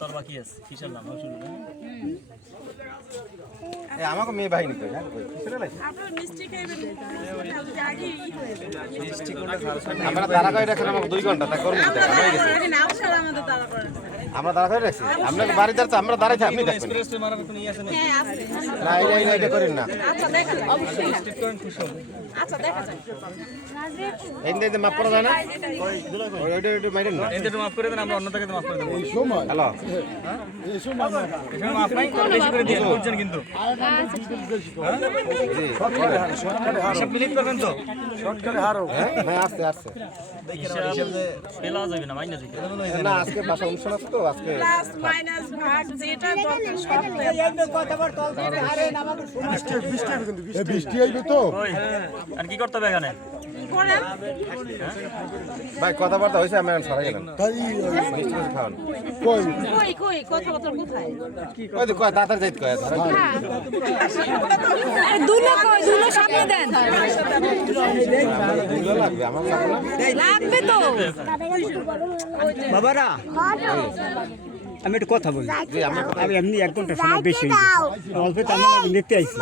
তার বাকি আছে কিসের নাম আমাকে মেয়ে বাহিনী কই হ্যাঁ আপনার মিষ্টি খাইবেন আগে মিষ্টি আমরা তারা কই রাখেন আমাকে 2 ঘন্টা তা করব নাও ছাড়া আমাদের তারা করে আমরা দাঁড়া করে রাখছি আপনাকে বাড়ি যাচ্ছে আমরা দাঁড়াই থাকি আপনি দেখবেন এক্সপ্রেস মারার কোনো ইয়ে আছে না হ্যাঁ আছে না এটা করেন না আচ্ছা দেখা যায় অবশ্যই স্টিপ করেন খুশি হবে আচ্ছা দেখা যায় এই মাপ করা যায় না ওইটা মাইরেন না এতে তো মাফ করে দেন আমরা অন্য থেকে মাফ করে দেব হ্যালো এখানে মাফ নাই তাহলে বেশি করে দিয়ে বুঝছেন কিন্তু জি সব ক্লিক করবেন তো হ্যাঁ আস্তে আস্তে হিসাব পেলা যাবে না মাইনা যাবে না আজকে ভাষা অনুষ্ঠান আছে তো আজকে প্লাস মাইনাস ভাগ যেটা দরকার সব বৃষ্টি আইবে তো ওই আর কি করতে হবে এখানে করেন ভাই কথাবার্তা হয়েছে আমি সরাই গেলাম তাই মিষ্টি মিষ্টি খাওয়ান কই কই কই কথা কথা কোথায় ওই তো কয় তাড়াতাড়ি যাইতে কয় দুলো কই দুলো সামনে দেন দুধ লাগবে আমার লাগবে না লাগবে তো বাবারা আমি একটু কথা বলি জি আমি আমি এমনি 1 ঘন্টা সময় বেশি হয়ে গেছে অল্পে তো আমার দেখতে আইছি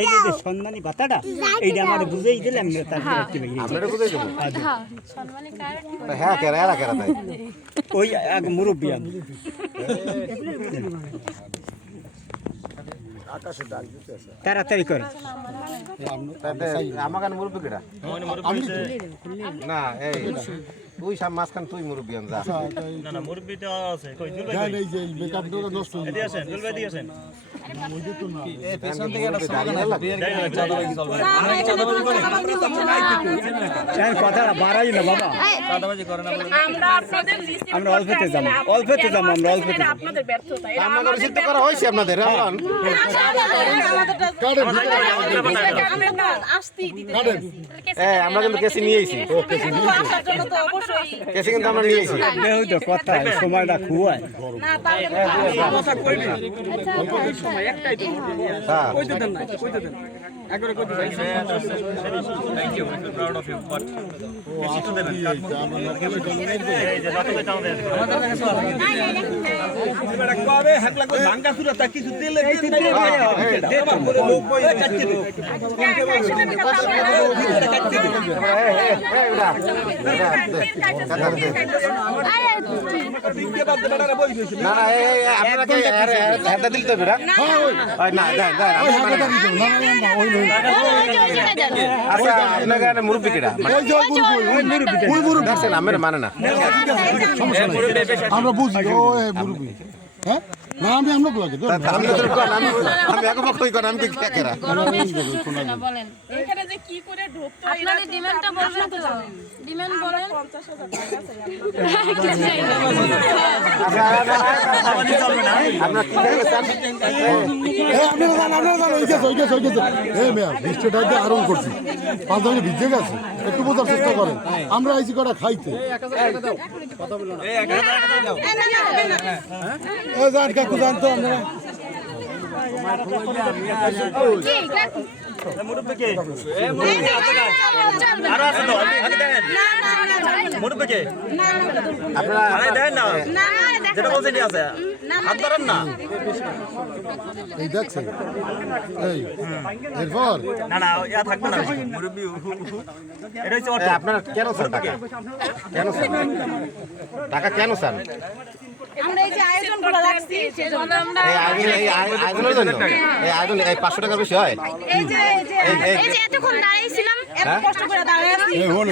এই যে সম্মানী বাতাটা এইটা আমার বুঝেই দিলে আমি তার দেখতে পাই আপনারা বুঝাই দেবো হ্যাঁ কেরা এরা কেরা তাই ওই এক মুরব্বী আমি তাড়াতাড়ি করে আমাকে মুরব্বী কেটা না এই তুই সাম মাঝখান তুই মুরব্বী আমি যা না না মুরব্বিটা আছে কই দুল ভাই জান এই যে মেকআপটা নষ্ট হয়ে এদিকে আসেন দুল ভাই এদিকে আসেন পেছন থেকে একটা স্লোগান লাগবে কথা বাড়াই না বাবা চাঁদাবাজি করে না বলে আমরা আপনাদের আমরা অল্পতে যাবো আমরা অল্পতে আপনাদের ব্যর্থতা এটা আমাদের সিদ্ধ করা হয়েছে আপনাদের রামলান আমরা আসতেই দিতে আমরা কিন্তু কেসি নিয়ে এসেছি আসার জন্য তো অবশ্যই কেসি কিন্তু আমরা নিয়ে এসেছি এই তো কথা সময়টা খুয়ায় না তাহলে হ্যাঁ thank you proud of you but বেশি তো দেবেন এই যে যত বেটা হবে আমাদের কাছে আছে কবে হাত লাগবে ভাঙা সুরা তা কিছু দিলে না না আপনাকে হাতে দিল তো বেটা না আচ্ছা আপনাকে মুরব্বী কেটা দেখছেন আমার মানে না আমরা বুঝি ও মুরবি হ্যাঁ না আমি আমরা লাগে তো আমি একবার কই কোন আমি কি কেরা বলেন এখানে যে কি করে ঢুকতে হয় আপনাদের ডিমান্ডটা বলবেন তো ডিমান্ড বলেন 50,000 টাকা আছে আপনার কি চান আপনারা এই মেয়া বৃষ্টিটা দিয়ে আরম্ভ করছি 5 দিন ভিজে গেছে একটু বোঝার চেষ্টা করেন আমরা আইছি কটা খাইতে এ জান কাকু জানতো আমরা মুরব্বি কে আরো আছে তো আগে দেন মুরব্বি কে আপনারা আরে দেন না যেটা বলছেন আছে হাত ধরেন না এই দেখছেন এই এরপর না না ইয়া থাকবে না মুরব্বি এটা হচ্ছে অটো আপনারা কেন চান টাকা কেন চান টাকা কেন চান আমরা এই যে আয়োজনগুলো রাখছি সেজন্য আমরা এই আয়োজনের জন্য এই আয়োজন এই 500 টাকার বেশি হয় এই যে এতক্ষণ দাঁড়াইছিলাম এত কষ্ট করে দাঁড়াই আছি এই হন